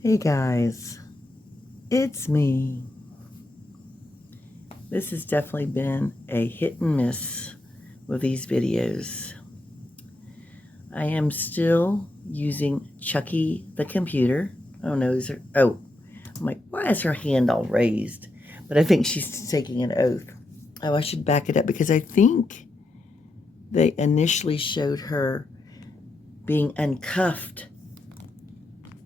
Hey guys, it's me. This has definitely been a hit and miss with these videos. I am still using Chucky the computer. Oh no, I'm like, why is her hand all raised? But I think she's taking an oath. Oh, I should back it up because I think they initially showed her being uncuffed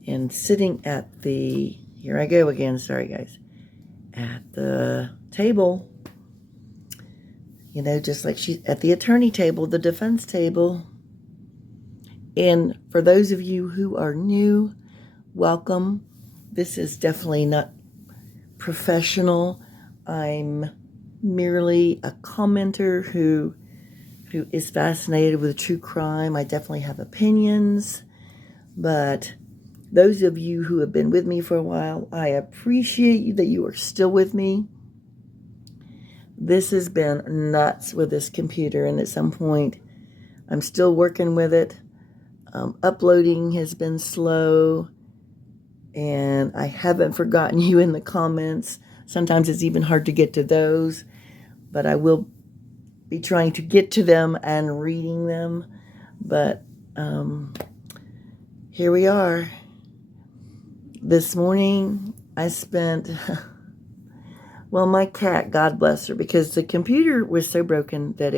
and sitting at the, here I go again, sorry guys, at the table, you know, just like she's at the attorney table, the defense table. And for those of you who are new, welcome. This is definitely not professional. I'm merely a commenter who is fascinated with true crime. I definitely have opinions, but those of you who have been with me for a while, I appreciate you that you are still with me. This has been nuts with this computer, and at some point, I'm still working with it. Uploading has been slow, and I haven't forgotten you in the comments. Sometimes it's even hard to get to those, but I will be trying to get to them and reading them. But here we are. This morning, I spent, well, my cat, God bless her, because the computer was so broken that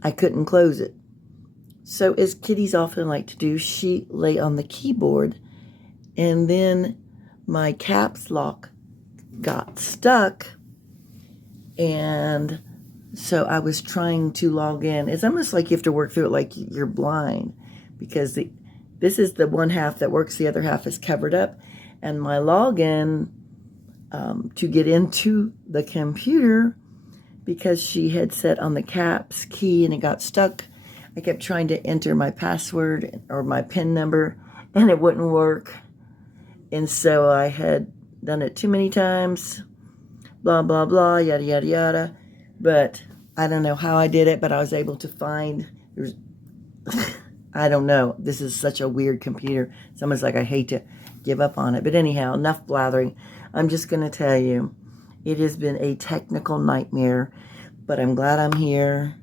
I couldn't close it. So as kitties often like to do, she lay on the keyboard, and then my caps lock got stuck, and so I was trying to log in. It's almost like you have to work through it like you're blind, because this is the one half that works, the other half is covered up, and my login to get into the computer, because she had set on the caps key and it got stuck, I kept trying to enter my password or my PIN number, and it wouldn't work. And so I had done it too many times, blah, blah, blah, yada, yada, yada. But I don't know how I did it, but I was able to find, I don't know. This is such a weird computer. Someone's like, I hate to give up on it. But anyhow, enough blathering. I'm just going to tell you, it has been a technical nightmare, but I'm glad I'm here.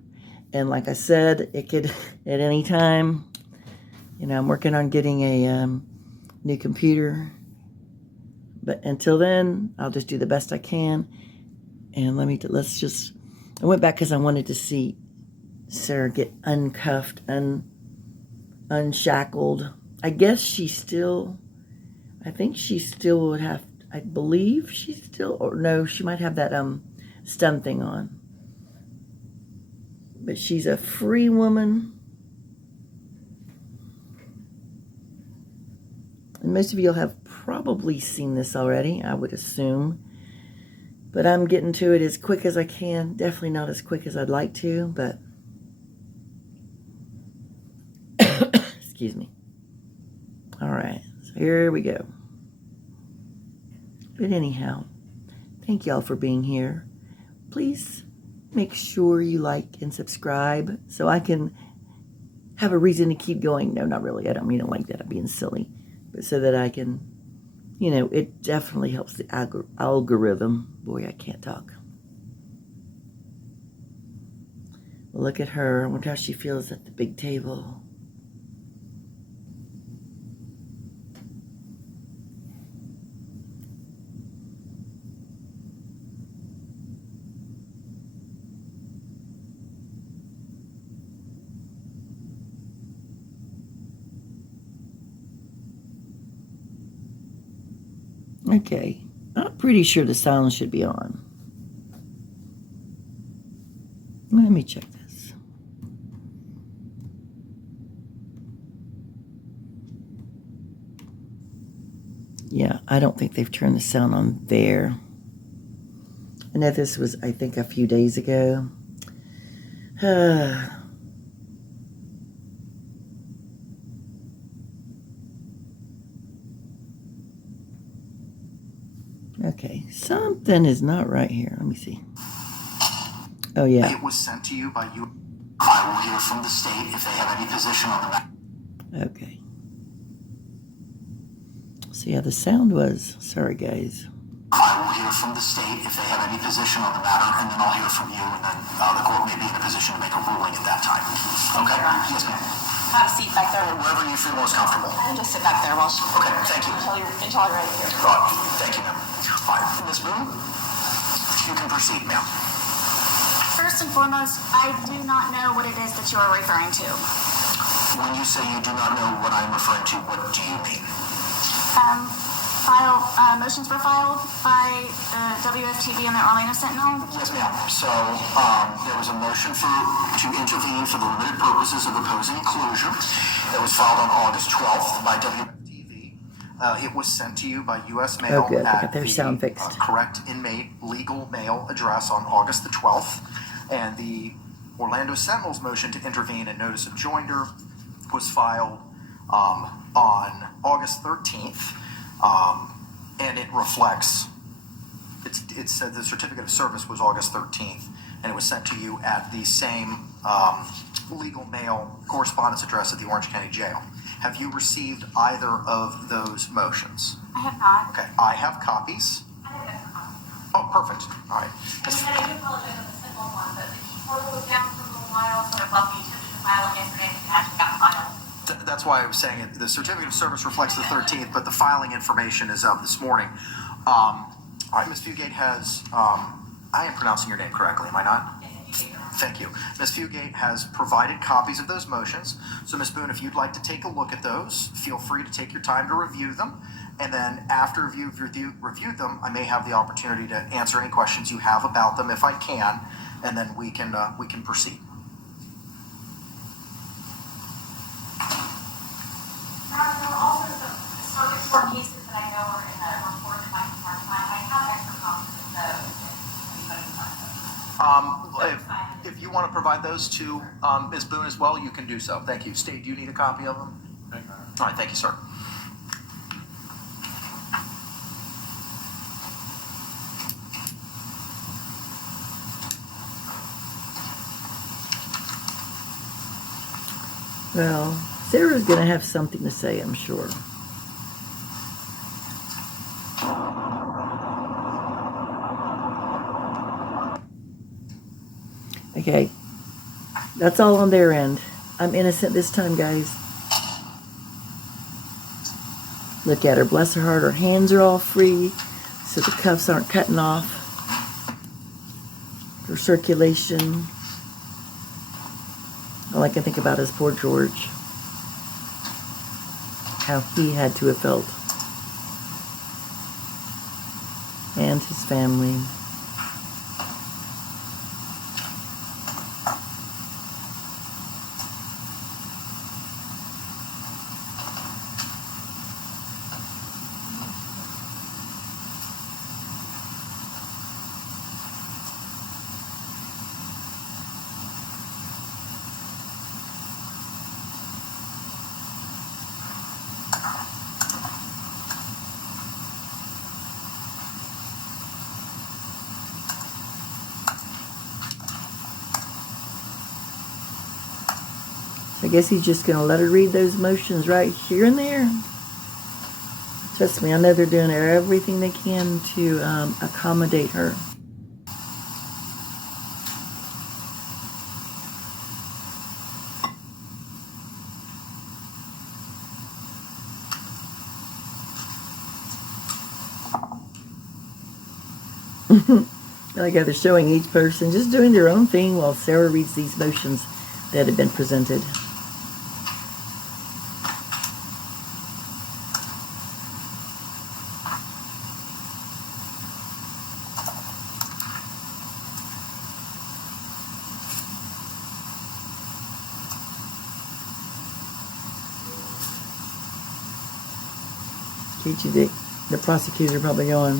And like I said, it could, at any time, you know, I'm working on getting a new computer. But until then, I'll just do the best I can. And I went back because I wanted to see Sarah get uncuffed, unshackled. I guess I think she still would have, I believe she still, or no, she might have that stun thing on. But she's a free woman. And most of you have probably seen this already, I would assume. But I'm getting to it as quick as I can. Definitely not as quick as I'd like to, but excuse me. All right, so here we go. But anyhow, thank y'all for being here. Please make sure you like and subscribe so I can have a reason to keep going. No, not really. I don't mean it like that. I'm being silly. But so that I can, you know, it definitely helps the algorithm. Boy, I can't talk. Look at her. I wonder how she feels at the big table. Okay, I'm pretty sure the sound should be on. Let me check this. Yeah, I don't think they've turned the sound on there. I know this was, I think, a few days ago. Okay, something is not right here. Let me see. Oh, yeah. It was sent to you by you. I will hear from the state if they have any position on that. Okay. So yeah, the sound was, sorry guys. I will hear from the state if they have any position on the matter, and then I'll hear from you, and then the court may be in a position to make a ruling at that time. Okay? Yes, ma'am. Have a seat back there. Wherever you feel most comfortable. I'll just sit back there while she... Okay, thank you. Until you're ready here. Thank you, ma'am. All right, Ms. Boone, you can proceed, ma'am. First and foremost, I do not know what it is that you are referring to. When you say you do not know what I'm referring to, what do you mean? Motions were filed by the WFTV and the Orlando Sentinel. Yes, ma'am. So there was a motion to intervene for the limited purposes of opposing closure that was filed on August 12th by WFTV. It was sent to you by U.S. mail good. at Got their sound fixed. Correct inmate legal mail address on August the 12th. And the Orlando Sentinel's motion to intervene and notice of joinder was filed on August 13th. And it reflects, it said the certificate of service was August 13th, and it was sent to you at the same legal mail correspondence address at the Orange County Jail. Have you received either of those motions? I have not. Okay, I have copies. I have extra copies. Oh, perfect. All right. I do apologize on the simple one, but the keyboard was down for a little while, so I left the attempted to file it yesterday and it actually got filed. That's why I was saying it. The certificate of service reflects the 13th, but the filing information is of this morning. All right, Ms. Fugate has, I am pronouncing your name correctly, am I not? Thank you. Ms. Fugate has provided copies of those motions. So, Ms. Boone, if you'd like to take a look at those, feel free to take your time to review them. And then after you've reviewed them, I may have the opportunity to answer any questions you have about them if I can, and then we can proceed. There are also some circuit court cases that I know are in the report that might be hard to find. I have extra copies of those if anybody's not. If you want to provide those to Ms. Boone as well, you can do so. Thank you. Steve, do you need a copy of them? All right, thank you, sir. Well, Sarah's going to have something to say, I'm sure. Okay, that's all on their end. I'm innocent this time, guys. Look at her, bless her heart. Her hands are all free, so the cuffs aren't cutting off. Her circulation. All I can think about is poor George. How he had to have felt. And his family. I guess he's just going to let her read those motions right here and there. Trust me, I know they're doing everything they can to accommodate her. Like how they're showing each person just doing their own thing while Sarah reads these motions that have been presented. The prosecutor probably going,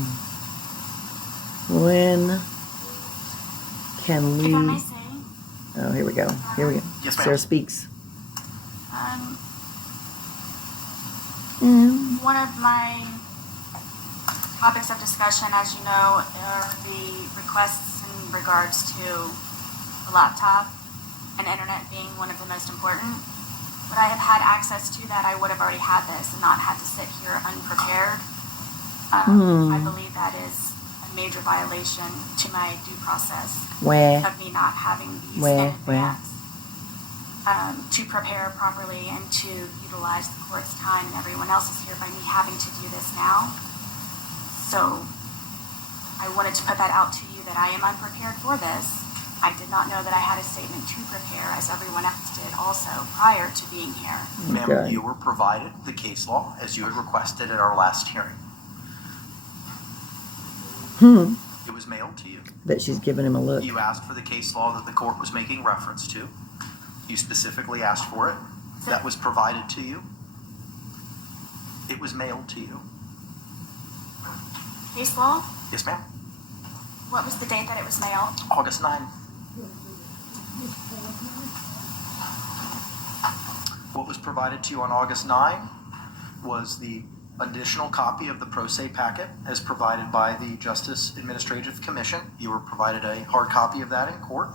when can we... If I may say, oh, here we go. Here we go. Yes, ma'am. Sarah speaks. one of my topics of discussion, as you know, are the requests in regards to a laptop and internet being one of the most important. Would I have had access to that, I would have already had this and not had to sit here unprepared. I believe that is a major violation to my due process Where? of me not having these Where? in advance. To prepare properly and to utilize the court's time and everyone else's here by me having to do this now. So I wanted to put that out to you that I am unprepared for this. I did not know that I had a statement to prepare, as everyone else did also prior to being here. Ma'am, Okay. you were provided the case law as you had requested at our last hearing. It was mailed to you. Bet she's giving him a look. You asked for the case law that the court was making reference to. You specifically asked for it. That was provided to you. It was mailed to you. Case law? Yes, ma'am. What was the date that it was mailed? August 9. What was provided to you on August 9 was the additional copy of the pro se packet as provided by the Justice Administrative Commission. You were provided a hard copy of that in court,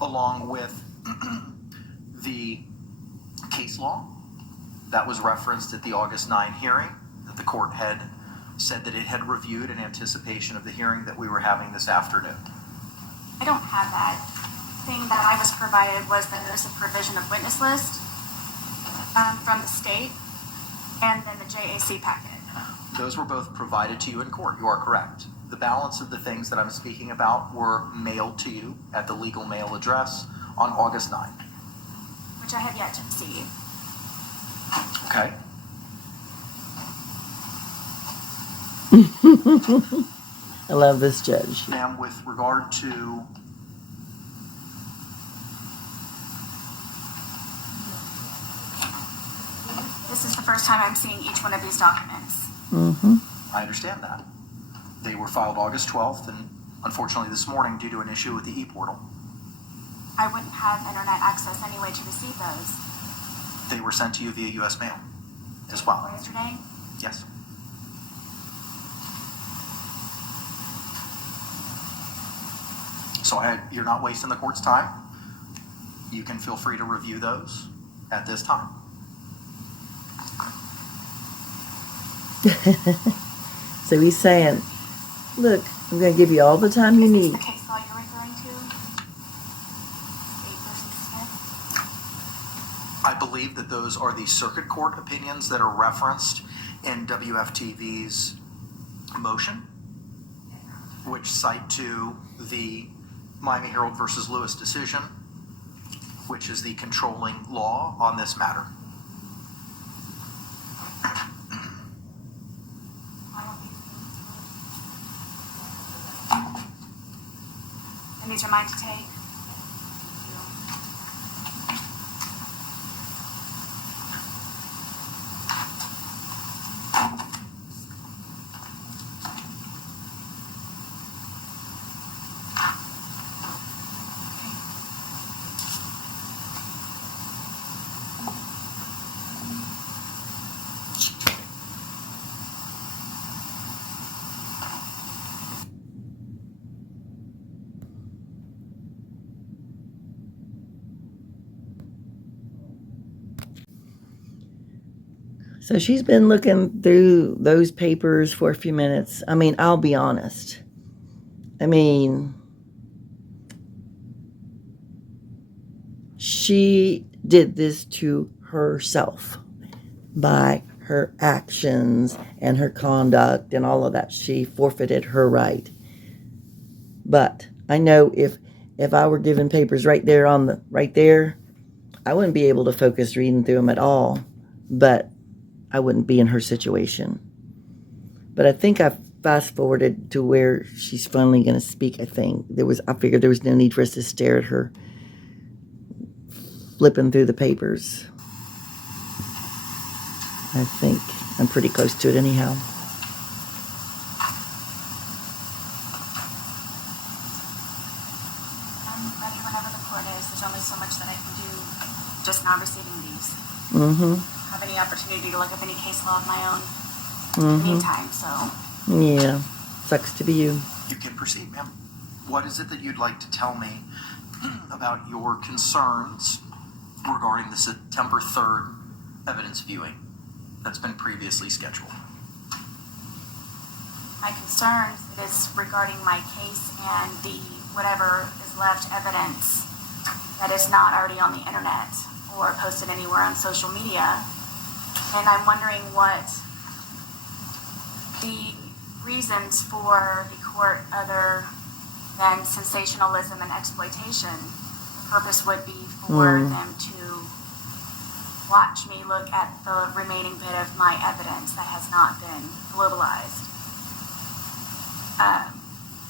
along with the case law that was referenced at the August 9 hearing that the court had said that it had reviewed in anticipation of the hearing that we were having this afternoon. I don't have that. Thing that I was provided was the notice of provision of witness list from the state, and then the JAC packet. Those were both provided to you in court. You are correct. The balance of the things that I'm speaking about were mailed to you at the legal mail address on August 9. Which I have yet to receive. Okay? I love this judge. Ma'am, with regard to This is the first time I'm seeing each one of these documents. I understand that. They were filed August 12th, and unfortunately this morning, due to an issue with the e-portal, I wouldn't have internet access anyway to receive those. they were sent to you via U.S. mail as well. Yesterday? Yes. So you're not wasting the court's time. You can feel free to review those at this time. So he's saying, look, I'm going to give you all the time you Is need. this the case law you're referring to? State versus Smith? I believe that those are the circuit court opinions that are referenced in WFTV's motion, which cite to the Miami Herald versus Lewis decision, which is the controlling law on this matter. And these are mine to take. So she's been looking through those papers for a few minutes. I mean, I'll be honest. I mean, she did this to herself by her actions and her conduct and all of that. She forfeited her right. But I know if I were given papers right there, I wouldn't be able to focus reading through them at all. But I wouldn't be in her situation. But I think I fast forwarded to where she's finally going to speak. I figured there was no need for us to stare at her flipping through the papers. I think I'm pretty close to it anyhow. I'm ready whenever the court is. There's only so much that I can do just not receiving these. Have any opportunity to look up any case law of my own in the meantime, so. Yeah, sucks to be you. You can proceed, ma'am. What is it that you'd like to tell me about your concerns regarding the September 3rd evidence viewing that's been previously scheduled. My concern is regarding my case and the whatever is left evidence that is not already on the internet or posted anywhere on social media. And I'm wondering what the reasons for the court, other than sensationalism and exploitation, the purpose would be for them to watch me look at the remaining bit of my evidence that has not been globalized.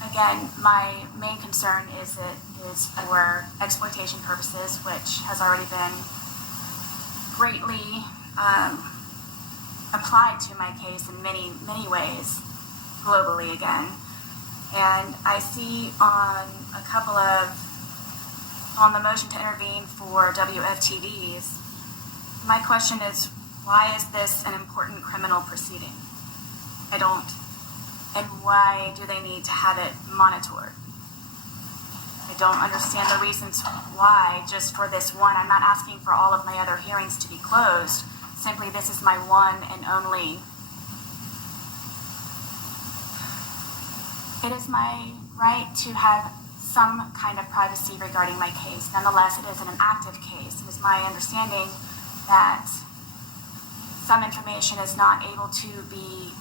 Again, my main concern is it is for exploitation purposes, which has already been greatly applied to my case in many, many ways globally again. And I see on the motion to intervene for WFTDs, my question is, why is this an important criminal proceeding? And why do they need to have it monitored? I don't understand the reasons why, just for this one. I'm not asking for all of my other hearings to be closed. Simply, this is my one and only. It is my right to have some kind of privacy regarding my case. Nonetheless, it is an active case. It is my understanding that some information is not able to be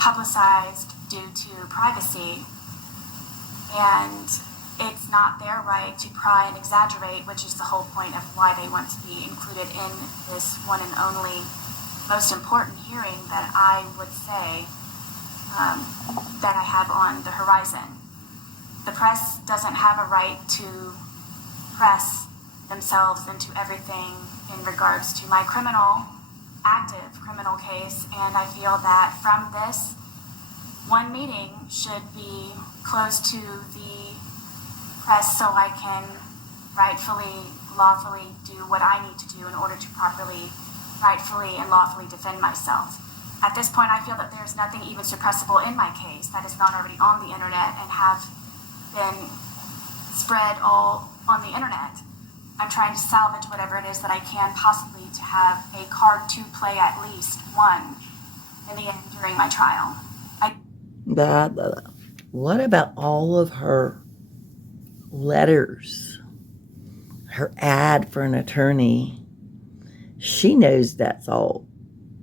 publicized due to privacy, and it's not their right to pry and exaggerate, which is the whole point of why they want to be included in this one and only most important hearing that I would say that I have on the horizon. The press doesn't have a right to press themselves into everything in regards to my active criminal case, and I feel that from this, one meeting should be closed to the press so I can rightfully, lawfully do what I need to do in order to properly, rightfully, and lawfully defend myself. At this point, I feel that there's nothing even suppressible in my case that is not already on the internet and have been spread all on the internet. I'm trying to salvage whatever it is that I can possibly to have a card to play at least one in the end during my trial. What about all of her letters? Her ad for an attorney? She knows that's all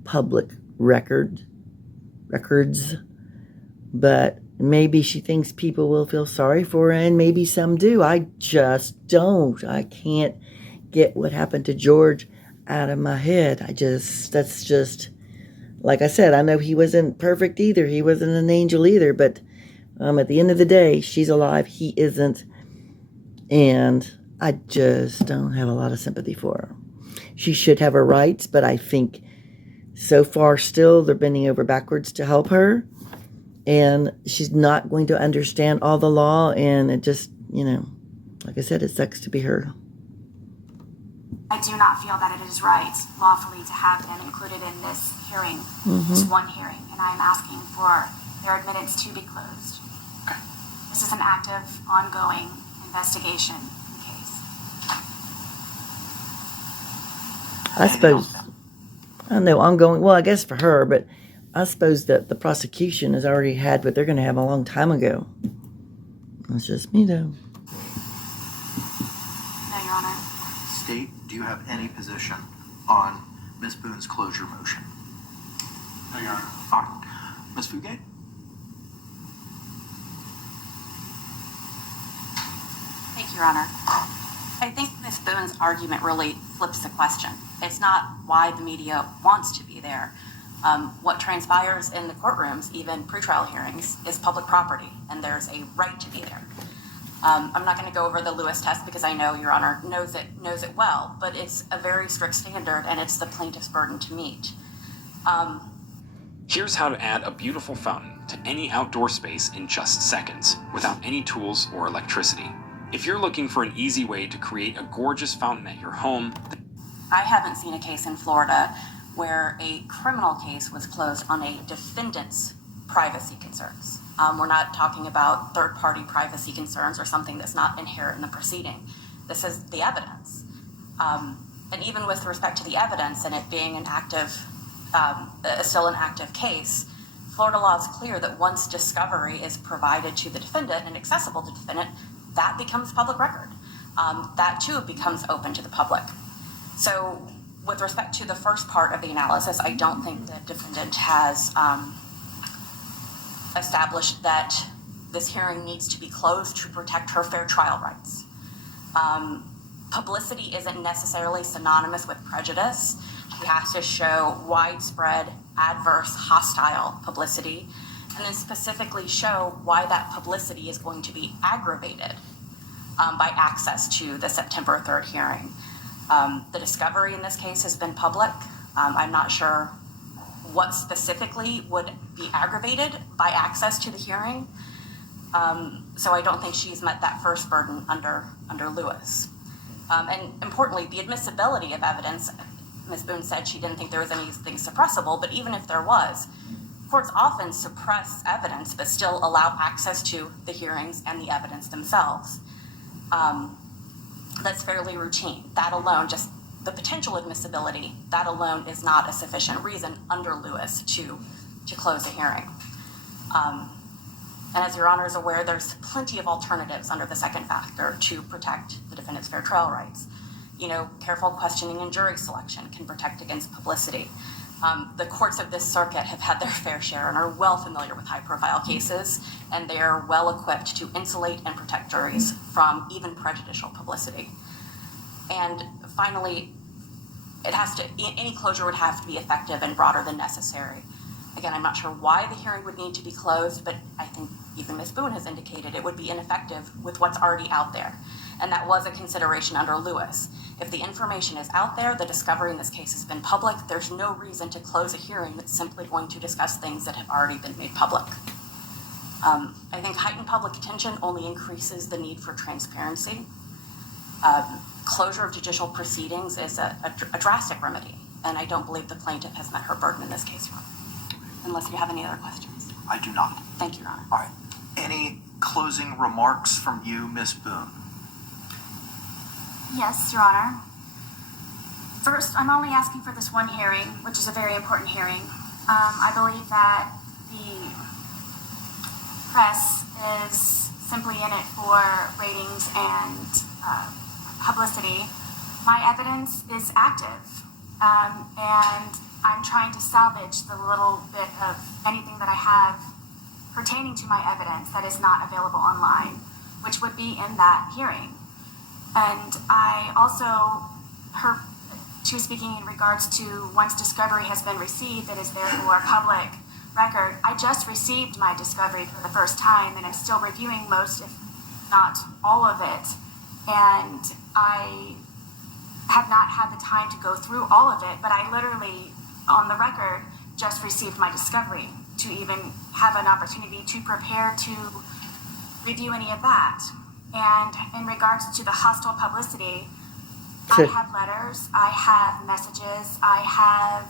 public records, but maybe she thinks people will feel sorry for her, and maybe some do. I just don't. I can't get what happened to George out of my head. That's just, like I said, I know he wasn't perfect either. He wasn't an angel either, but at the end of the day, she's alive, he isn't, and I just don't have a lot of sympathy for her. She should have her rights, but I think so far still they're bending over backwards to help her, and she's not going to understand all the law, and it just, like I said, it sucks to be her. I do not feel that it is right lawfully to have them included in this hearing, this one hearing, and I'm asking for their admittance to be closed. Okay. This is an active, ongoing investigation case. I suppose, I know, ongoing, well, I guess for her, but I suppose that the prosecution has already had what they're going to have a long time ago. That's just me, though. No, Your Honor. State, do you have any position on Ms. Boone's closure motion? No, Your Honor. All right. Ms. Fugate? Thank you, Your Honor. I think Ms. Boone's argument really flips the question. It's not why the media wants to be there. What transpires in the courtrooms, even pretrial hearings, is public property, and there's a right to be there. I'm not going to go over the Lewis test because I know Your Honor knows it well, but it's a very strict standard, and it's the plaintiff's burden to meet. Here's how to add a beautiful fountain to any outdoor space in just seconds, without any tools or electricity. If you're looking for an easy way to create a gorgeous fountain at your home, I haven't seen a case in Florida where a criminal case was closed on a defendant's privacy concerns. We're not talking about third-party privacy concerns or something that's not inherent in the proceeding. This is the evidence. And even with respect to the evidence and it being an active, still an active case, Florida law is clear that once discovery is provided to the defendant and accessible to the defendant, that becomes public record. That too becomes open to the public. So with respect to the first part of the analysis, I don't think the defendant has established that this hearing needs to be closed to protect her fair trial rights. Publicity isn't necessarily synonymous with prejudice. She has to show widespread, adverse, hostile publicity, and then specifically show why that publicity is going to be aggravated by access to the September 3rd hearing. The discovery in this case has been public. I'm not sure what specifically would be aggravated by access to the hearing. So I don't think she's met that first burden under Lewis. And importantly, the admissibility of evidence, Ms. Boone said she didn't think there was anything suppressible, but even if there was, courts often suppress evidence but still allow access to the hearings and the evidence themselves. That's fairly routine. That alone, just the potential admissibility, that alone is not a sufficient reason under Lewis to close a hearing. And as Your Honor is aware, there's plenty of alternatives under the second factor to protect the defendant's fair trial rights. You know, careful questioning and jury selection can protect against publicity. The courts of this circuit have had their fair share and are well familiar with high-profile cases, and they are well equipped to insulate and protect juries from even prejudicial publicity. And finally, any closure would have to be effective and broader than necessary. Again, I'm not sure why the hearing would need to be closed, but I think even Ms. Boone has indicated it would be ineffective with what's already out there. And that was a consideration under Lewis. If the information is out there, the discovery in this case has been public, there's no reason to close a hearing that's simply going to discuss things that have already been made public. I think heightened public attention only increases the need for transparency. Closure of judicial proceedings is a drastic remedy, and I don't believe the plaintiff has met her burden in this case, Your Honor. Unless you have any other questions. I do not. Thank you, Your Honor. All right. Any closing remarks from you, Ms. Boone? Yes, Your Honor. First, I'm only asking for this one hearing, which is a very important hearing. I believe that the press is simply in it for ratings and publicity. My evidence is active, and I'm trying to salvage the little bit of anything that I have pertaining to my evidence that is not available online, which would be in that hearing. And I also heard she was speaking in regards to once discovery has been received, it is therefore public record. I just received my discovery for the first time, and I'm still reviewing most, if not all of it. And I have not had the time to go through all of it, but I literally, on the record, just received my discovery to even have an opportunity to prepare to review any of that. And in regards to the hostile publicity, I have letters, I have messages, I have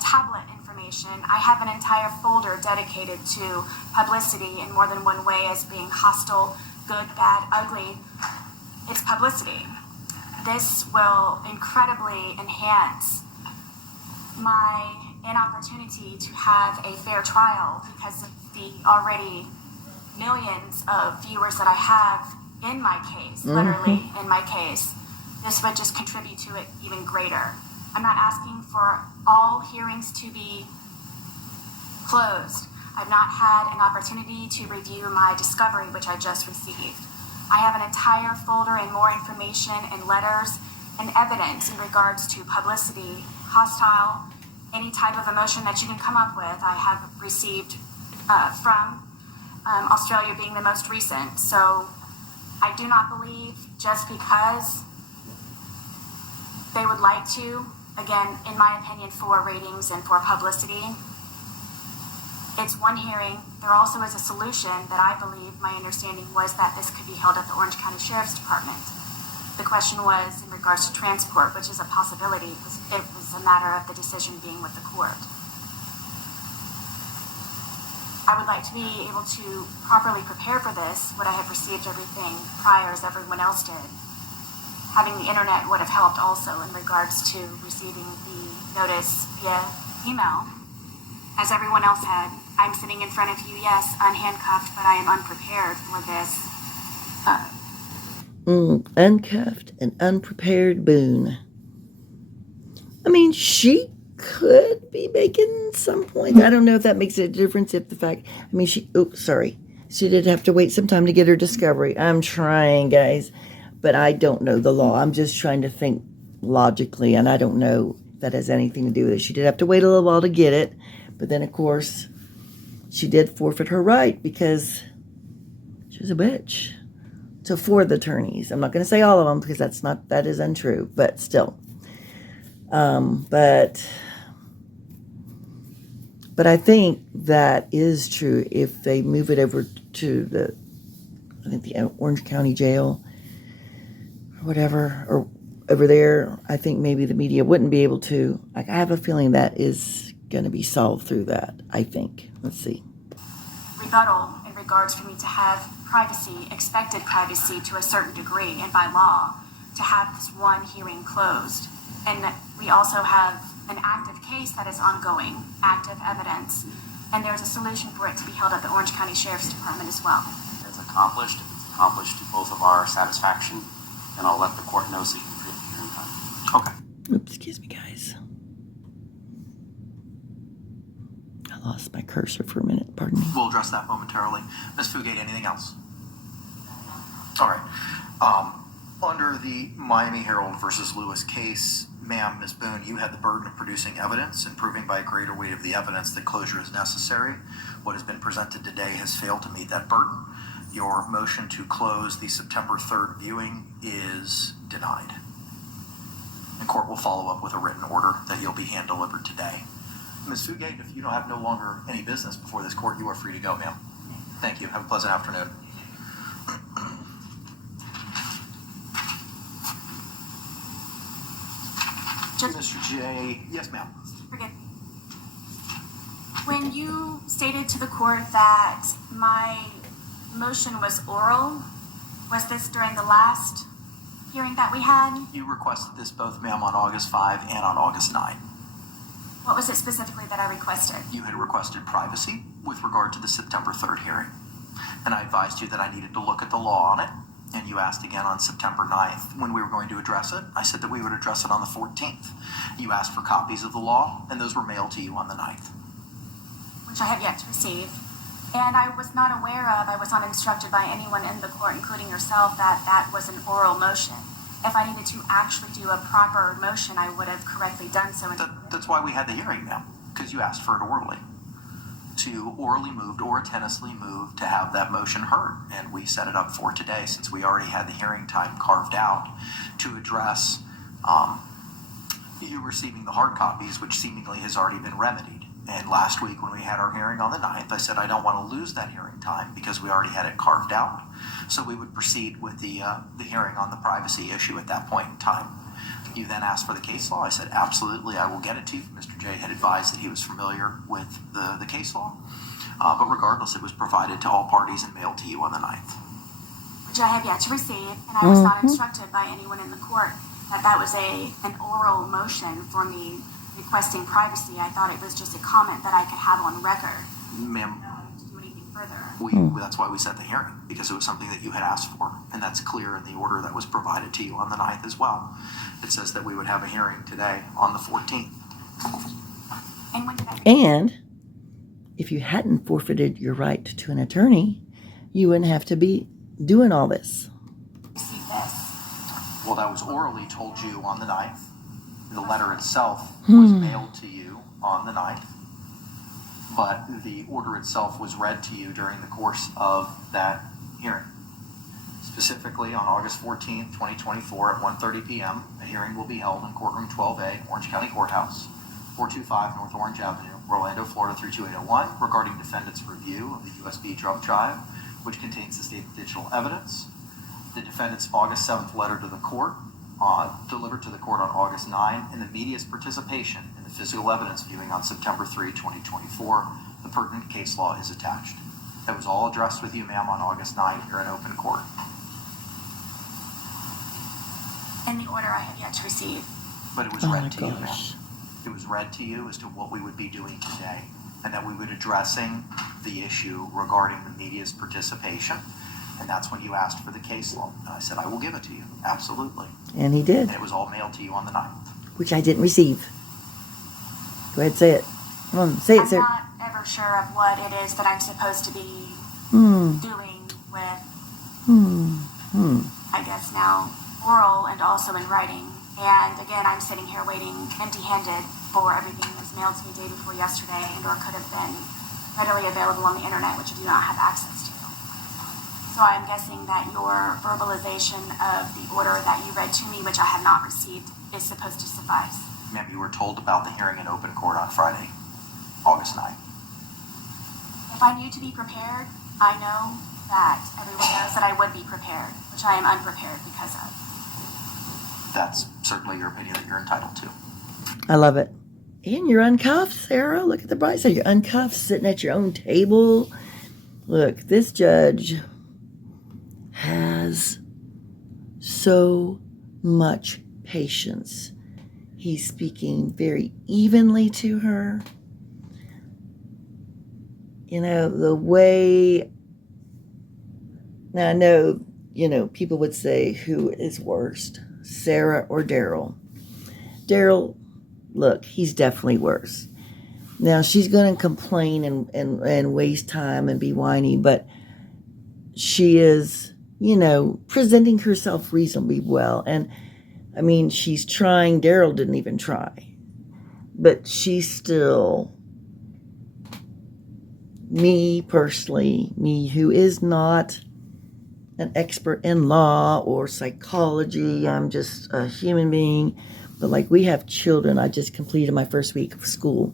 tablet information, I have an entire folder dedicated to publicity in more than one way as being hostile, good, bad, ugly. It's publicity. This will incredibly enhance my inopportunity to have a fair trial because of the already millions of viewers that I have in my case, literally in my case. This would just contribute to it even greater. I'm not asking for all hearings to be closed. I've not had an opportunity to review my discovery, which I just received. I have an entire folder and more information and letters and evidence in regards to publicity, hostile, any type of emotion that you can come up with. I have received from Australia being the most recent. So I do not believe just because they would like to, again, in my opinion, for ratings and for publicity. It's one hearing. There also is a solution that I believe, my understanding was that this could be held at the Orange County Sheriff's Department. The question was in regards to transport, which is a possibility. It was a matter of the decision being with the court. I would like to be able to properly prepare for this. Would I have received everything prior as everyone else did? having the internet would have helped also in regards to receiving the notice via email. As everyone else had, I'm sitting in front of you, yes, unhandcuffed, but I am unprepared for this. Uncuffed and unprepared Boone. I mean, she could be making some points. I don't know if that makes a difference if the fact, I mean, she did have to wait some time to get her discovery. I'm trying, guys, but I don't know the law. I'm just trying to think logically, and I don't know if that has anything to do with it. She did have to wait a little while to get it, but then, of course, she did forfeit her right because she was a bitch. So 4 of the attorneys. I'm not going to say all of them because that is untrue, but still. But I think that is true if they move it over to the Orange County Jail or whatever, or over there. I think maybe the media wouldn't be able to. I have a feeling that is going to be solved through that, I think. Let's see. Rebuttal in regards for me to have privacy, expected privacy to a certain degree, and by law, to have this one hearing closed. And we also have an active case that is ongoing, active evidence, and there's a solution for it to be held at the Orange County Sheriff's Department as well. It's accomplished. If it's accomplished to both of our satisfaction, then I'll let the court know so you can create the hearing time. Okay. Oops, excuse me, guys. I lost my cursor for a minute. Pardon me. We'll address that momentarily. Ms. Fugate, anything else? All right. Under the Miami Herald versus Lewis case, ma'am, Ms. Boone, you had the burden of producing evidence and proving by a greater weight of the evidence that closure is necessary. What has been presented today has failed to meet that burden. Your motion to close the September 3rd viewing is denied. The court will follow up with a written order that you'll be hand-delivered today. Ms. Fugate, if you don't have no longer any business before this court, you are free to go, ma'am. Thank you. Have a pleasant afternoon. Mr. J. Yes, ma'am. Forgive me. When you stated to the court that my motion was oral, was this during the last hearing that we had? You requested this both, ma'am, on August 5 and on August 9. What was it specifically that I requested? You had requested privacy with regard to the September 3rd hearing. And I advised you that I needed to look at the law on it. And you asked again on September 9th when we were going to address it. I said that we would address it on the 14th. You asked for copies of the law, and those were mailed to you on the 9th. Which I have yet to receive. And I was not aware of, I was not instructed by anyone in the court, including yourself, that that was an oral motion. If I needed to actually do a proper motion, I would have correctly done so. That's why we had the hearing now, because you asked for it orally. To orally moved or tenaciously moved to have that motion heard. And we set it up for today, since we already had the hearing time carved out, to address you receiving the hard copies, which seemingly has already been remedied. And last week when we had our hearing on the 9th, I said I don't want to lose that hearing time because we already had it carved out. So we would proceed with the hearing on the privacy issue at that point in time. You then asked for the case law. I said, absolutely, I will get it to you. Mr. J had advised that he was familiar with the case law. But regardless, it was provided to all parties and mailed to you on the 9th. Which I have yet to receive, and I was not instructed by anyone in the court that was an oral motion for me requesting privacy. I thought it was just a comment that I could have on record. Ma'am, To do anything further. that's why we set the hearing, because it was something that you had asked for, and that's clear in the order that was provided to you on the 9th as well. It says that we would have a hearing today on the 14th. And when did I And if you hadn't forfeited your right to an attorney, you wouldn't have to be doing all this. receive this? Well, that was orally told you on the 9th. The letter itself was mailed to you on the 9th. But the order itself was read to you during the course of that hearing. Specifically, on August 14th, 2024 at 1:30 p.m., a hearing will be held in courtroom 12A, Orange County Courthouse, 425 North Orange Avenue, Orlando, Florida 32801, regarding defendant's review of the USB drug drive, which contains the stated digital evidence. The defendant's August 7th letter to the court, delivered to the court on August 9, and the media's participation in the physical evidence viewing on September 3, 2024. The pertinent case law is attached. That was all addressed with you, ma'am, on August 9 here in open court. In the order I have yet to receive. But it was Oh my read to you, ma'am. gosh. It was read to you as to what we would be doing today, and that we would be addressing the issue regarding the media's participation. And that's when you asked for the case law. And I said, I will give it to you. Absolutely. And he did, And it was all mailed to you on the 9th. which I didn't receive. Go ahead, say it. Come on, say it, I'm Sarah. not ever sure of what it is that I'm supposed to be Hmm. doing with, Hmm. I guess now, oral and also in writing. And again, I'm sitting here waiting empty-handed for everything that was mailed to me the day before yesterday and or could have been readily available on the internet, which I do not have access to. So I'm guessing that your verbalization of the order that you read to me, which I have not received, is supposed to suffice. Ma'am, you were told about the hearing in open court on Friday, August 9th. If I knew to be prepared, I know that everyone knows that I would be prepared, which I am unprepared because of. That's certainly your opinion that you're entitled to. I love it. And you're uncuffed, Sarah. Look at the bright side. You're uncuffed, sitting at your own table. Look, this judge has so much patience. He's speaking very evenly to her. You know, the way, now I know, people would say, who is worst, Sarah or Daryl? Daryl, look, he's definitely worse. Now, she's going to complain and waste time and be whiny, but she is, presenting herself reasonably well. And, I mean, she's trying. Daryl didn't even try. But she's still, me personally, me who is not an expert in law or psychology, I'm just a human being. But like, we have children. I just completed my first week of school.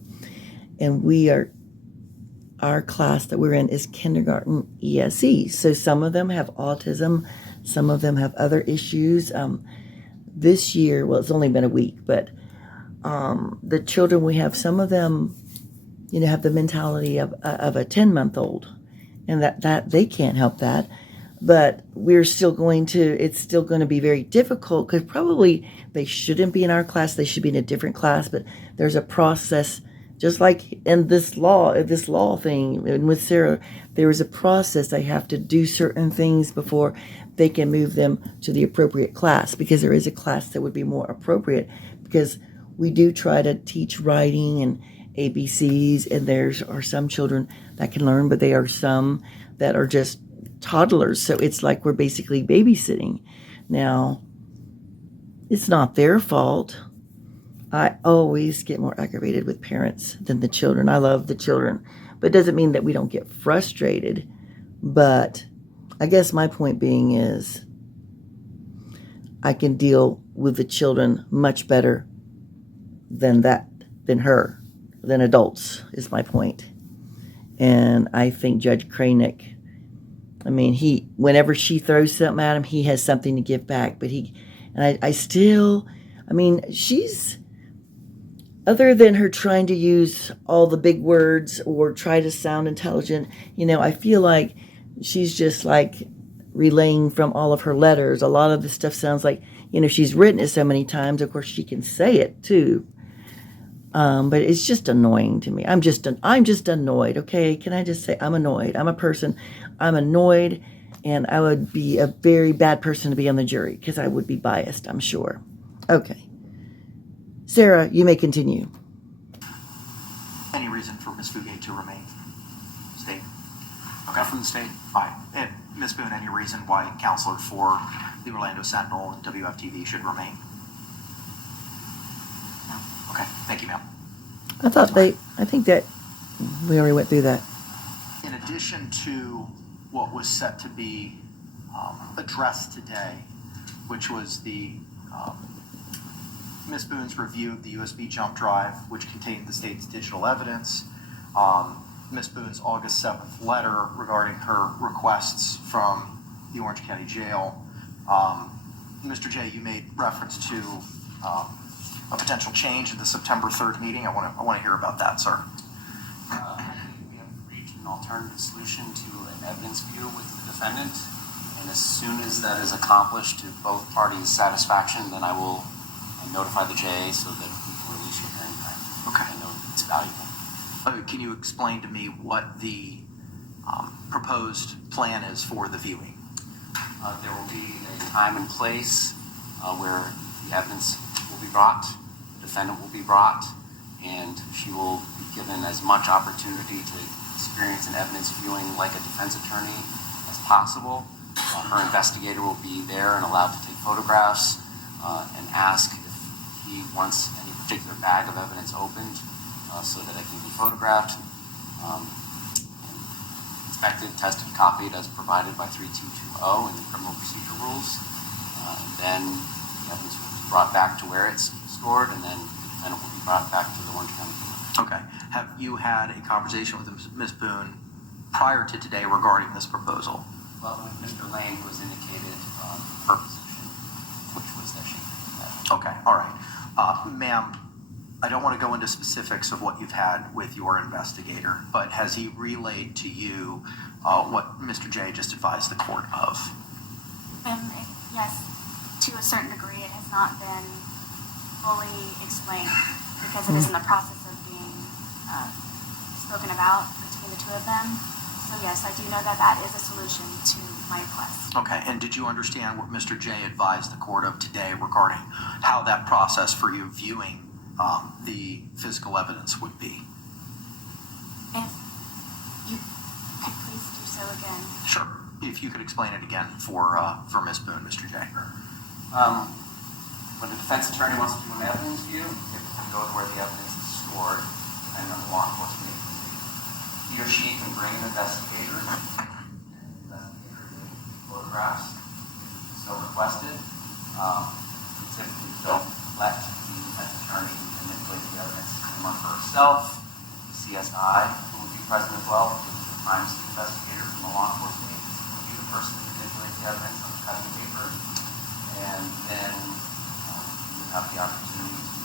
And our class that we're in is kindergarten ESE. So some of them have autism. Some of them have other issues. This year, well, it's only been a week, but the children we have, some of them, have the mentality of a 10-month-old. And that they can't help that. But it's still going to be very difficult because probably they shouldn't be in our class. They should be in a different class. But there's a process, just like in this law thing, and with Sarah, there is a process. They have to do certain things before they can move them to the appropriate class, because there is a class that would be more appropriate, because we do try to teach writing and ABCs, and there are some children that can learn, but there are some that are just toddlers. So it's like we're basically babysitting. Now, it's not their fault. I always get more aggravated with parents than the children. I love the children, but it doesn't mean that we don't get frustrated. But I guess my point being is I can deal with the children much better than adults, is my point. And I think Judge Kranick, whenever she throws something at him, he has something to give back. But she's, other than her trying to use all the big words or try to sound intelligent, I feel like she's just like relaying from all of her letters. A lot of the stuff sounds like, she's written it so many times. Of course, she can say it too. But it's just annoying to me. I'm just annoyed. Okay. Can I just say I'm annoyed? I'm a person. I'm annoyed, and I would be a very bad person to be on the jury because I would be biased, I'm sure. Okay. Sarah, you may continue. Any reason for Ms. Fugate to remain? State. Okay, from the state. All right. And Ms. Boone, any reason why counselor for the Orlando Sentinel and WFTV should remain? No. Okay. Thank you, ma'am. I think that we already went through that. In addition to what was set to be addressed today, which was the Ms. Boone's review of the USB jump drive, which contained the state's digital evidence, Ms. Boone's August 7th letter regarding her requests from the Orange County Jail. Mr. J, you made reference to a potential change in the September 3rd meeting. I want to hear about that, sir. We have reached an alternative solution to an evidence view with the defendant, And as soon as that is accomplished to both parties' satisfaction, then I will notify the JA so that we can release your hearing time. Okay. I know it's valuable. Can you explain to me what the proposed plan is for the viewing? There will be a time and place where the evidence will be brought, the defendant will be brought, and she will be given as much opportunity to experience an evidence viewing like a defense attorney as possible. Her investigator will be there and allowed to take photographs and ask if he wants any particular bag of evidence opened so that it can be photographed, inspected, tested, copied as provided by 3220 in the criminal procedure rules. And then the evidence will be brought back to where it's stored, and then it will be brought back to the Orange County Jail. Okay. Have you had a conversation with Ms. Boone prior to today regarding this proposal? Well, with Mr. Lane, who has indicated her position, which was that she did that. Okay, all right. Ma'am, I don't want to go into specifics of what you've had with your investigator, but has he relayed to you what Mr. J just advised the court of? Yes, to a certain degree, it has not been fully explained because it is in the process of being spoken about between the two of them. So yes, I do know that that is a solution to my request. Okay, and did you understand what Mr. J advised the court of today regarding how that process for you viewing the physical evidence would be? If you could please do so again. Sure. If you could explain it again for Ms. Boone, Mr. J. When the defense attorney wants to do an evidence view, they can go to where the evidence is stored, depending on the law enforcement agency. He or she can bring an investigator, doing photographs, if so requested. Typically don't let the defense attorney manipulate the evidence him or herself. The CSI, who would be present as well, the crimes investigator from the law enforcement agency, will be the person to manipulate the evidence on the cutting paper. And then you would have the opportunity to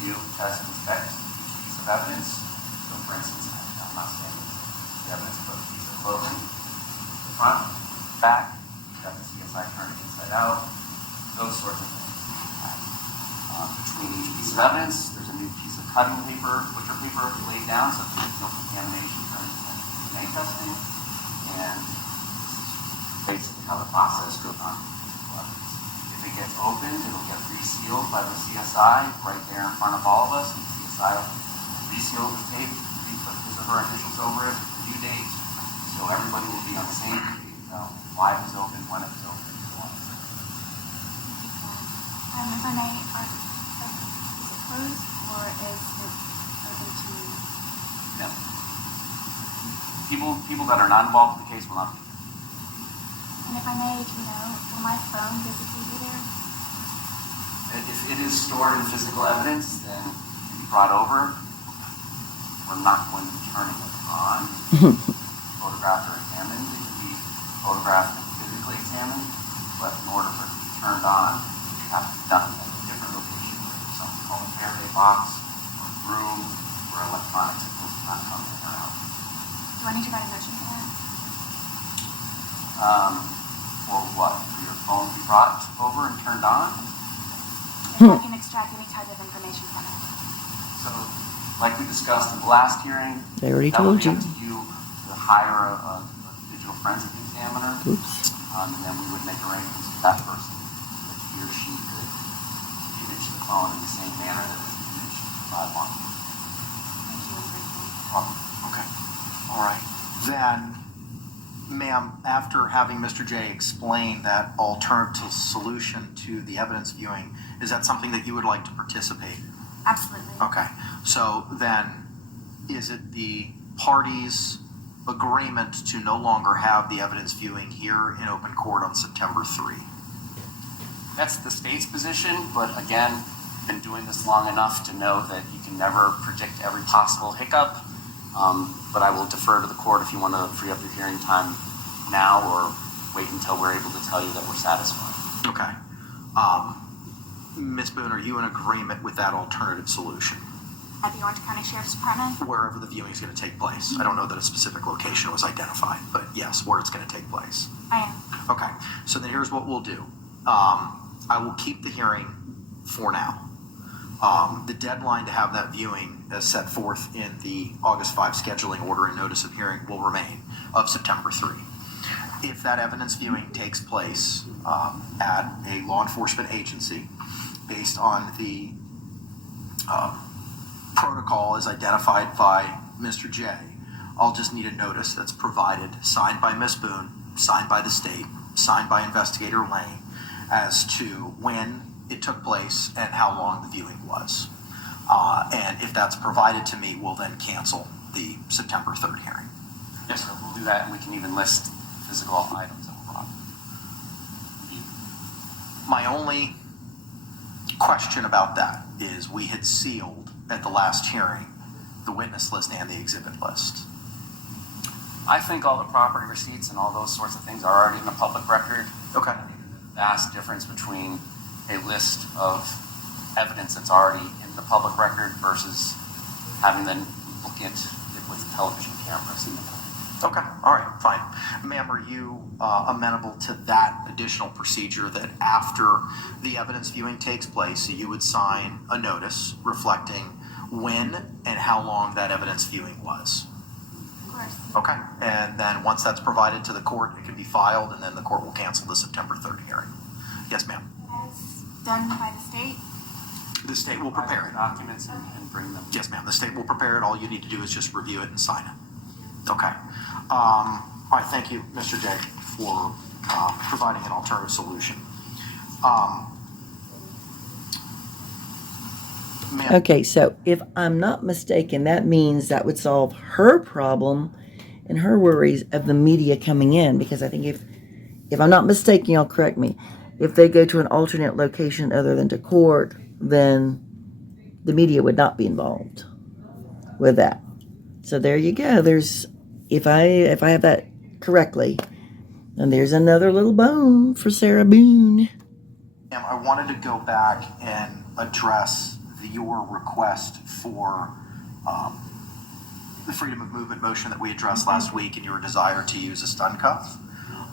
view, test, inspect each piece of evidence. So for instance, I'm not saying the evidence, but a piece of clothing, the front, back, you've got the CSI turn it inside out, those sorts of things. Between each piece of evidence, there's a new piece of cutting paper, butcher paper laid down so that there's no contamination from DNA testing. And this is basically how the process goes on. If it gets opened, it'll get resealed by the CSI right there in front of all of us. And the CSI will reseal the tape, put his or her initials over it, the due date, so everybody will be on the same page about why it was opened, when it was opened, and so on. If I may, is it closed or is it open to? No. People that are not involved in the case will not be. And if I may, will my phone physically be there? If it is stored in physical evidence, then it can be brought over. We're not going to be turning it on. Photographed or examined. It can be photographed and physically examined, but in order for it to be turned on, it has to be done at a different location. Something called a Faraday box or a room where electronic signals cannot come in or out. Do I need to write a motion for that? For what? For your phone to be brought over and turned on? If I can extract any type of information from it. So, like we discussed in the last hearing, They already that would told be up you. to you to hire a digital forensic examiner, Oops. and then we would make arrangements with that person that he or she could image the phone in the same manner that it's imaged by law enforcement. Thank you, I'm grateful. Okay. All right. Then, ma'am, after having Mr. J explain that alternative solution to the evidence viewing, is that something that you would like to participate in? Absolutely. Okay. So then, is it the parties' agreement to no longer have the evidence viewing here in open court on September 3? That's the state's position, but again, been doing this long enough to know that you can never predict every possible hiccup. But I will defer to the court if you want to free up your hearing time now or wait until we're able to tell you that we're satisfied. Okay. Ms. Boone, are you in agreement with that alternative solution? At the Orange County Sheriff's Department? Wherever the viewing is going to take place. I don't know that a specific location was identified, but yes, where it's going to take place. I am. Okay, so then here's what we'll do. I will keep the hearing for now. The deadline to have that viewing as set forth in the August 5 scheduling order and notice of hearing will remain of September 3. If that evidence viewing takes place at a law enforcement agency based on the protocol as identified by Mr. J, I'll just need a notice that's provided, signed by Ms. Boone, signed by the state, signed by Investigator Lane, as to when it took place and how long the viewing was. And if that's provided to me, we'll then cancel the September 3rd hearing. Yes, sir, we'll do that, and we can even list physical items that were brought. My only question about that is we had sealed at the last hearing the witness list and the exhibit list. I think all the property receipts and all those sorts of things are already in the public record. Okay. I think there's a vast difference between a list of evidence that's already in the public record versus having them look at it with television cameras. Okay, all right, fine. Ma'am, are you amenable to that additional procedure that after the evidence viewing takes place, you would sign a notice reflecting when and how long that evidence viewing was? Of course. Okay, and then once that's provided to the court, it can be filed, and then the court will cancel the September 3rd hearing. Yes, ma'am. As done by the state? The state will prepare it. Documents and bring them. Yes, ma'am. The state will prepare it. All you need to do is just review it and sign it. Okay. All right. Thank you, Mr. J, for providing an alternative solution. Ma'am. Okay, so if I'm not mistaken, that means that would solve her problem and her worries of the media coming in, because I think if I'm not mistaken, y'all correct me, if they go to an alternate location other than to court, then the media would not be involved with that. So there you go. There's, if I have that correctly, and there's another little bone for Sarah Boone. Ma'am, I wanted to go back and address your request for the freedom of movement motion that we addressed last week and your desire to use a stun cuff.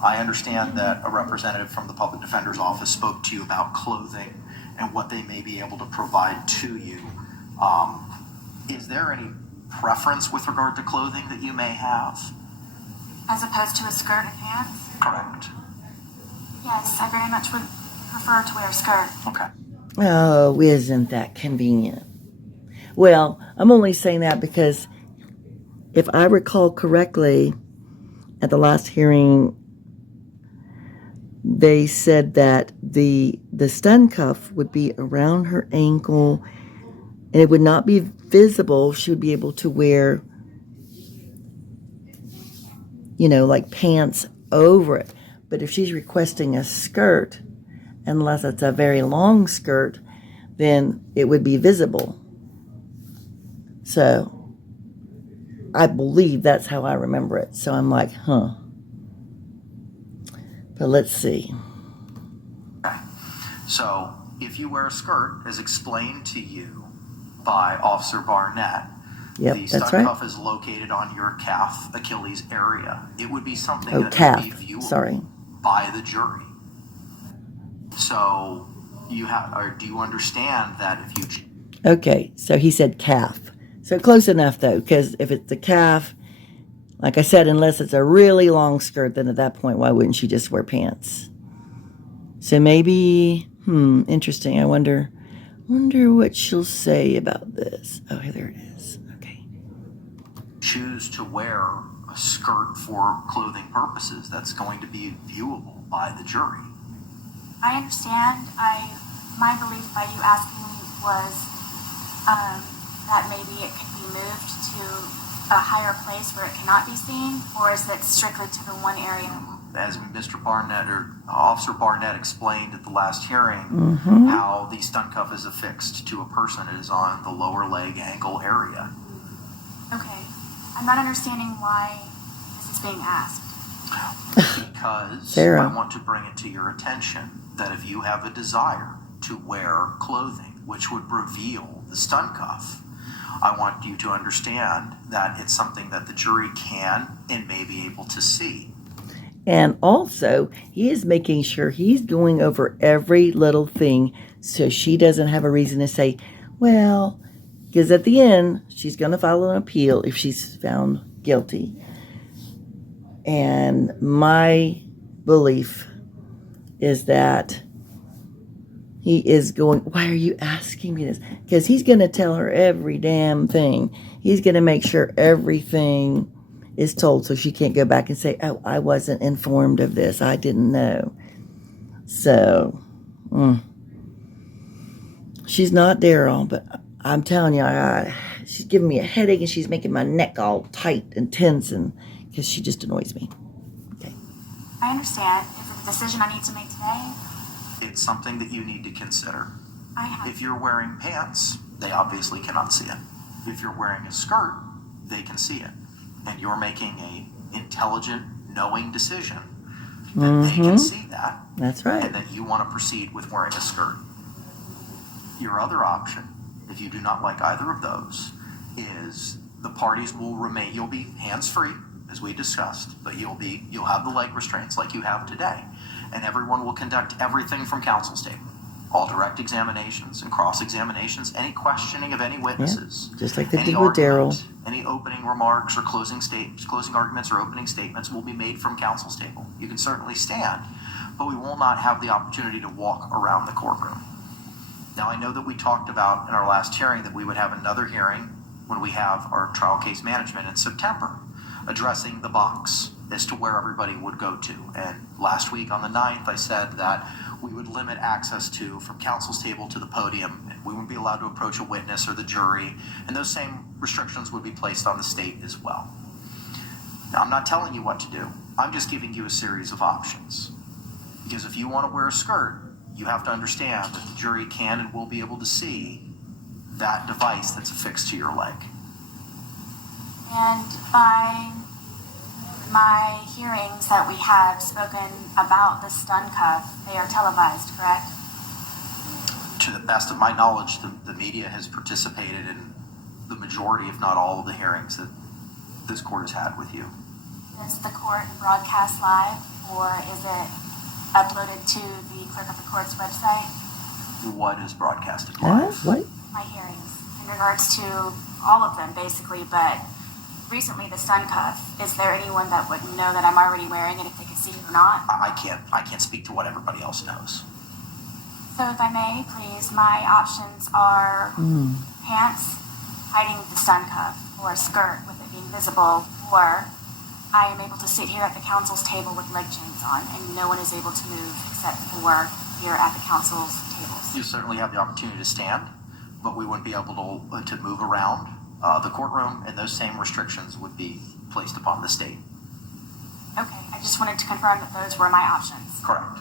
I understand that a representative from the Public Defender's Office spoke to you about clothing and what they may be able to provide to you. Is there any preference with regard to clothing that you may have? As opposed to a skirt and pants? Correct. Yes, I very much would prefer to wear a skirt. Okay. Oh, isn't that convenient? Well, I'm only saying that because if I recall correctly, at the last hearing, they said that the stun cuff would be around her ankle and it would not be visible. She would be able to wear, like pants over it. But if she's requesting a skirt, unless it's a very long skirt, then it would be visible. So I believe that's how I remember it. So I'm like, huh. But let's see. Okay. So if you wear a skirt, as explained to you by Officer Barnett, Yep, the that's stun right. cuff is located on your calf, Achilles area. It would be something that calf. would be viewable Sorry. by the jury. So you have, or do you understand that if you? Okay, so he said calf. So close enough though, because if it's the calf, like I said, unless it's a really long skirt, then at that point, why wouldn't she just wear pants? So maybe, interesting. I wonder what she'll say about this. Oh, there it is. Okay. Choose to wear a skirt for clothing purposes, that's going to be viewable by the jury. I understand. My belief by you asking me was that maybe it could be moved to a higher place where it cannot be seen, or is it strictly to the one area? As Mr. Barnett or Officer Barnett explained at the last hearing, how the stun cuff is affixed to a person. It is on the lower leg ankle area. Okay. I'm not understanding why this is being asked. Because Sarah. I want to bring it to your attention that if you have a desire to wear clothing which would reveal the stun cuff, I want you to understand that it's something that the jury can and may be able to see. And also, he is making sure he's going over every little thing so she doesn't have a reason to say, well, because at the end, she's going to file an appeal if she's found guilty. And my belief is that he is going, why are you asking me this? Because he's going to tell her every damn thing. He's going to make sure everything is told so she can't go back and say, oh, I wasn't informed of this. I didn't know. So, she's not Daryl, but I'm telling you, she's giving me a headache and she's making my neck all tight and tense, and because she just annoys me. Okay. I understand. Is it a decision I need to make today? It's something that you need to consider. I have. If you're wearing pants, they obviously cannot see it. If you're wearing a skirt, they can see it. And you're making a intelligent, knowing decision that they can see that. That's right. And that you want to proceed with wearing a skirt. Your other option, if you do not like either of those, is the parties will remain, you'll be hands-free, as we discussed, but you'll have the leg restraints like you have today. And everyone will conduct everything from counsel's table. All direct examinations and cross-examinations, any questioning of any witnesses. Yeah, just like they any did with Daryl. argument, any opening remarks or closing arguments or opening statements will be made from counsel's table. You can certainly stand, but we will not have the opportunity to walk around the courtroom. Now, I know that we talked about in our last hearing that we would have another hearing when we have our trial case management in September, addressing the box as to where everybody would go to. And last week on the 9th, I said that we would limit access from counsel's table to the podium. We wouldn't be allowed to approach a witness or the jury, and those same restrictions would be placed on the state as well. Now, I'm not telling you what to do. I'm just giving you a series of options. Because if you want to wear a skirt, you have to understand that the jury can and will be able to see that device that's affixed to your leg. And by my hearings that we have spoken about the stun cuff, they are televised, correct? To the best of my knowledge, the media has participated in the majority, if not all, of the hearings that this court has had with you. Is the court broadcast live, or is it uploaded to the clerk of the court's website? What is broadcasted live? What? My hearings, in regards to all of them, basically, but recently the stun cuff. Is there anyone that would know that I'm already wearing it, if they can see it or not? I can't speak to what everybody else knows. So if I may, please, my options are pants hiding the stun cuff, or a skirt with it being visible, or I am able to sit here at the counsel's table with leg chains on, and no one is able to move except for here at the counsel's tables. You certainly have the opportunity to stand, but we wouldn't be able to move around the courtroom, and those same restrictions would be placed upon the state. Okay, I just wanted to confirm that those were my options. Correct.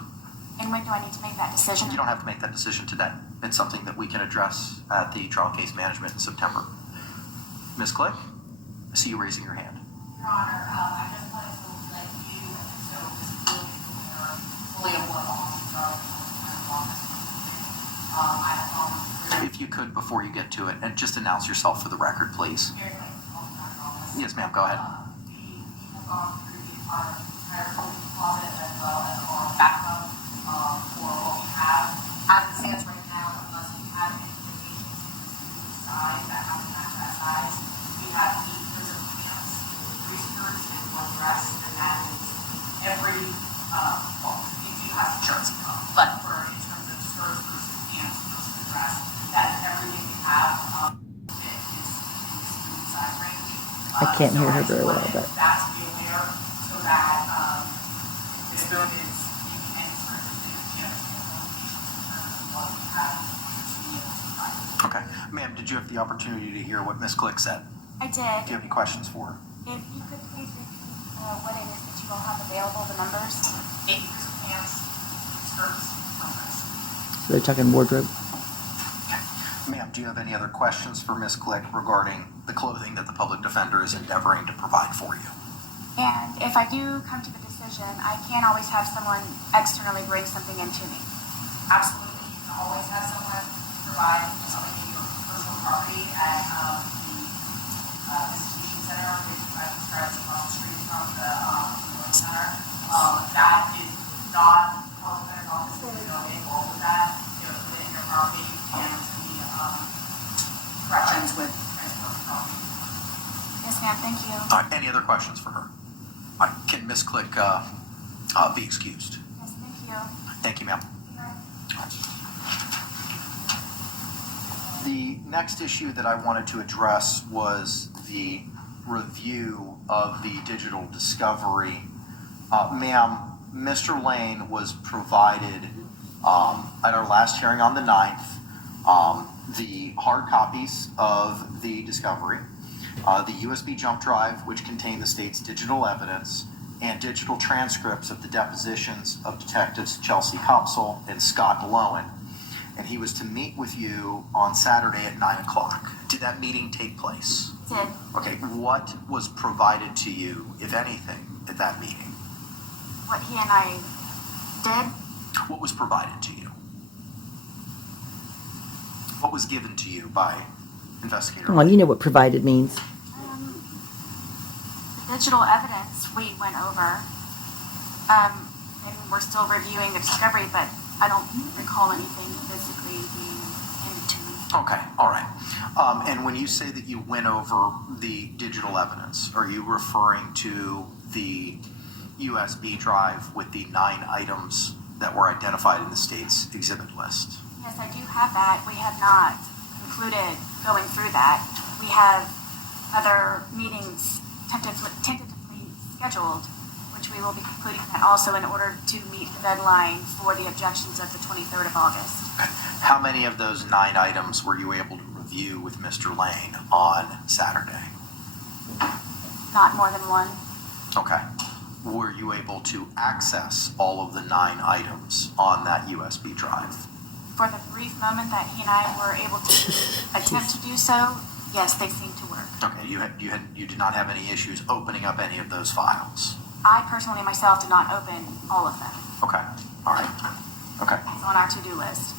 And when do I need to make that decision? You don't have to make that decision today. It's something that we can address at the trial case management in September. Ms. Click, I see you raising your hand. Your Honor, I just wanted to let you, so this is fully of what officers are I have If you could, before you get to it, and just announce yourself for the record, please. Yes, ma'am, go ahead. We have gone through the entire holding closet as well as our backup for what we have. As it stands right now, unless we have any limitations to the size that have to match that size, we have 8 pairs of pants, 3 skirts, and 1 dress, and that is every, well, we do have some shirts, but in terms of skirts versus pants versus the dress, that is everything we have. It is in this food size range. I can't hear her very well, but That's be aware so that Ms. Boone is making any sort of what we have to be able to provide. Okay. Ma'am, did you have the opportunity to hear what Ms. Click said? I did. Do you have any questions for her? If you could please repeat what it is that you all have available, the numbers. 8 pairs of pants, skirts, dress. so they're talking wardrobe. Ma'am, do you have any other questions for Ms. Click regarding the clothing that the public defender is endeavoring to provide for you? And if I do come to the decision, I can always have someone externally bring something into me. Absolutely, you can always have someone provide something in your personal property at the visitation center, which I described across the street from the center. understand. Thank you. All right, any other questions for her? All right, can Ms. Click be excused? Yes, thank you. Thank you, ma'am. The next issue that I wanted to address was the review of the digital discovery. Ma'am, Mr. Lane was provided at our last hearing on the 9th the hard copies of the discovery, the USB jump drive, which contained the state's digital evidence, and digital transcripts of the depositions of Detectives Chelsea Copsell and Scott Lowen. And he was to meet with you on Saturday at 9 o'clock. Did that meeting take place? It did. Okay, what was provided to you, if anything, at that meeting? What he and I did? What was provided to you? What was given to you by investigator? Come on, you know what provided means. The digital evidence we went over. And we're still reviewing the discovery, but I don't recall anything physically being handed to me. Okay, all right. And when you say that you went over the digital evidence, are you referring to the USB drive with the 9 items that were identified in the state's exhibit list? Yes, I do have that. We have not concluded going through that. We have other meetings tentatively scheduled, which we will be concluding that also in order to meet the deadline for the objections of the 23rd of August. How many of those 9 items were you able to review with Mr. Lane on Saturday? Not more than one. Okay. Were you able to access all of the 9 items on that USB drive? For the brief moment that he and I were able to attempt to do so, yes, they seemed to work. Okay, you did not have any issues opening up any of those files? I personally myself did not open all of them. Okay, all right. Okay. It's on our to-do list.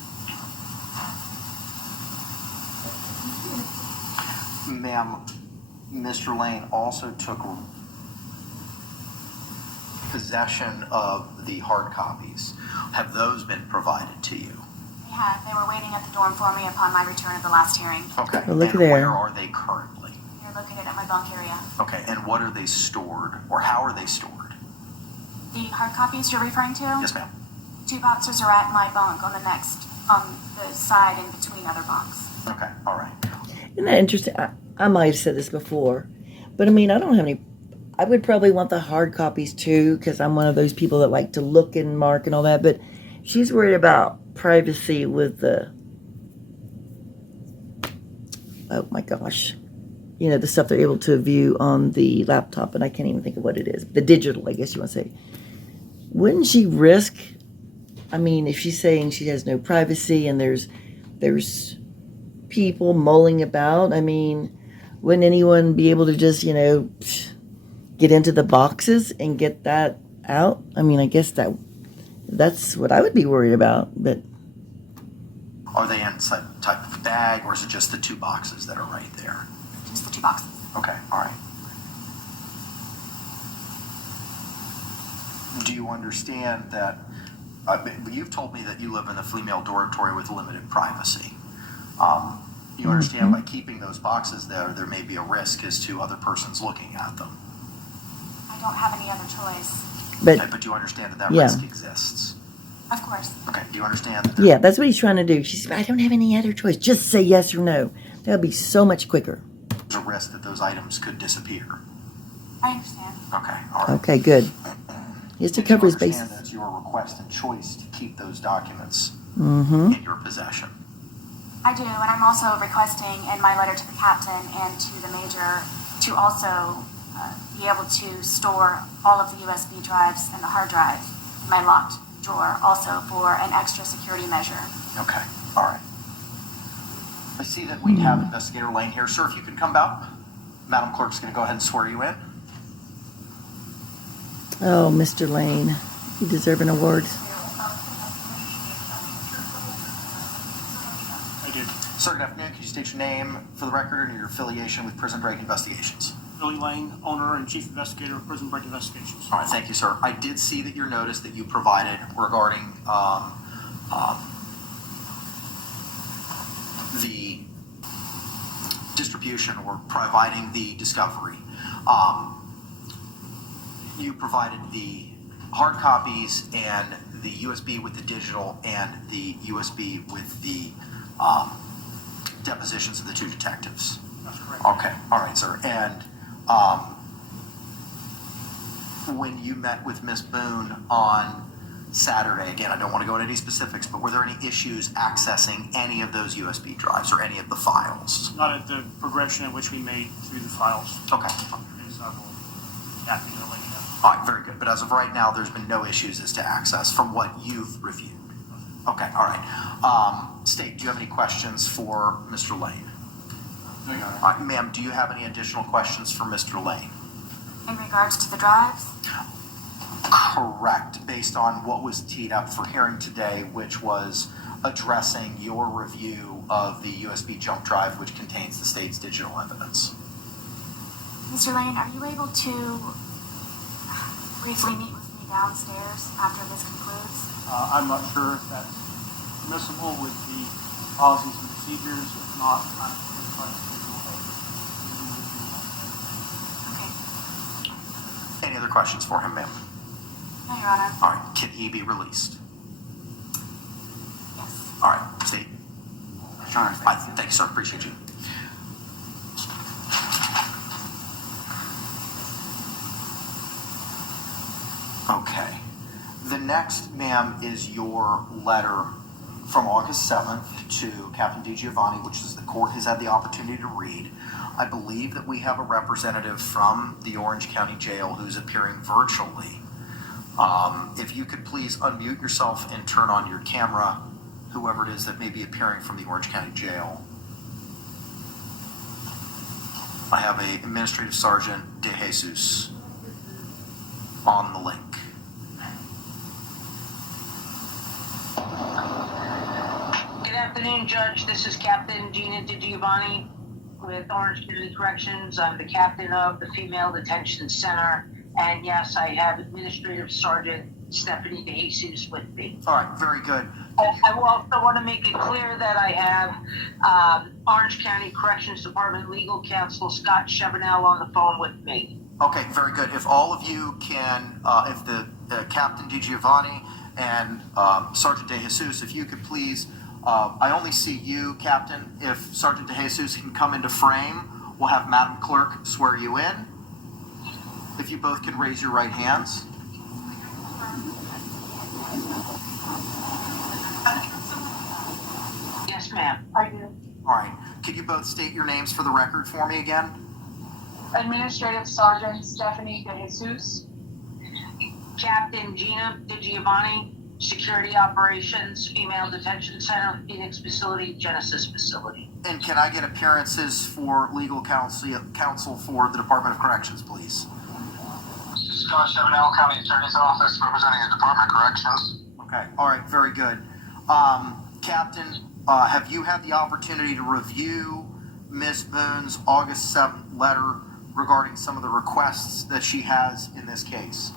Ma'am, Mr. Lane also took possession of the hard copies. Have those been provided to you? They have. They were waiting at the dorm for me upon my return at the last hearing. Okay. Well, look and there. Where are they currently? They're located at my bunk area. Okay, and what are they stored, or how are they stored? The hard copies you're referring to? Yes, ma'am. 2 boxes are at my bunk on the side in between other bunks. Okay, all right. Isn't that interesting? I might have said this before, but I mean, I don't have any. I would probably want the hard copies too, because I'm one of those people that like to look and mark and all that. But she's worried about privacy with the. Oh my gosh. You know, the stuff they're able to view on the laptop, and I can't even think of what it is. The digital, I guess you want to say. Wouldn't she risk, I mean, if she's saying she has no privacy and there's people mulling about, I mean, wouldn't anyone be able to just, get into the boxes and get that out? I mean, I guess that's what I would be worried about, but. Are they in some type of bag, or is it just the 2 boxes that are right there? Just the 2 boxes. Okay, all right. Do you understand that, you've told me that you live in a female dormitory with limited privacy. You understand by keeping those boxes there may be a risk as to other persons looking at them. I don't have any other choice. Okay, but do you understand that risk exists? Of course. Okay, do you understand that? Yeah, that's what he's trying to do. She said, I don't have any other choice. Just say yes or no. That would be so much quicker. There's a risk that those items could disappear. I understand. Okay, all right. Okay, good. He has to cover his bases. You understand that it's your request and choice to keep those documents Mm-hmm. in your possession. I do, and I'm also requesting in my letter to the captain and to the major to also be able to store all of the USB drives and the hard drive in my locked drawer also for an extra security measure. Okay, all right. I see that we have Investigator Lane here. Sir, if you could come out. Madam Clerk's going to go ahead and swear you in. Oh, Mr. Lane, you deserve an award. I did. Sir, good afternoon. Could you state your name for the record and your affiliation with Prison Break Investigations? Billy Lane, owner and chief investigator of Prison Break Investigations. All right, thank you, sir. I did see that your notice that you provided regarding the distribution or providing the discovery. You provided the hard copies and the USB with the digital and the USB with the depositions of the two detectives. That's correct. Okay, all right, sir. And when you met with Miss Boone on Saturday, again, I don't want to go into any specifics, but were there any issues accessing any of those USB drives or any of the files? Not at the progression in which we made through the files. Okay. Yes, I will. Yeah, you know, let you know. All right, very good. But as of right now, there's been no issues as to access from what you've reviewed. Okay, all right. State, do you have any questions for Mr. Lane? No, Your Honor. All right, ma'am, do you have any additional questions for Mr. Lane? In regards to the drives? Correct, based on what was teed up for hearing today, which was addressing your review of the USB jump drive, which contains the state's digital evidence. Mr. Lane, are you able to briefly meet with me downstairs after this concludes? I'm not sure if that's permissible with the policies and procedures. If not, I'm going to try to schedule a meeting with you. Okay. Any other questions for him, ma'am? No, Your Honor. All right, can he be released? Yes. All right, state. Your Honor, Thank you, sir. Appreciate you. Okay. The next, ma'am, is your letter from August 7th to Captain DiGiovanni, which is the court has had the opportunity to read. I believe that we have a representative from the Orange County Jail who's appearing virtually. If you could please unmute yourself and turn on your camera, whoever it is that may be appearing from the Orange County Jail. I have a Administrative Sergeant De Jesus on the link. Good afternoon, Judge. This is Captain Gina DiGiovanni with Orange County Corrections. I'm the captain of the Female Detention Center. And yes, I have Administrative Sergeant Stephanie De Jesus with me. All right, very good. I will also want to make it clear that I have Orange County Corrections Department Legal Counsel Scott Chevernell on the phone with me. Okay, very good. If all of you can, if the Captain DiGiovanni and Sergeant De Jesus, if you could please, I only see you, Captain. If Sergeant De Jesus can come into frame, we'll have Madam Clerk swear you in. If you both can raise your right hands. Yes, ma'am. I do. All right. Could you both state your names for the record for me again? Administrative Sergeant Stephanie De Jesus. Captain Gina DiGiovanni, Security Operations, Female Detention Center, Phoenix Facility, Genesis Facility. And can I get appearances for legal counsel for the Department of Corrections, please? Scott Chevernell, County Attorney's Office, representing the Department of Corrections. Okay, all right, very good. Captain, have you had the opportunity to review Ms. Boone's August 7th letter regarding some of the requests that she has in this case?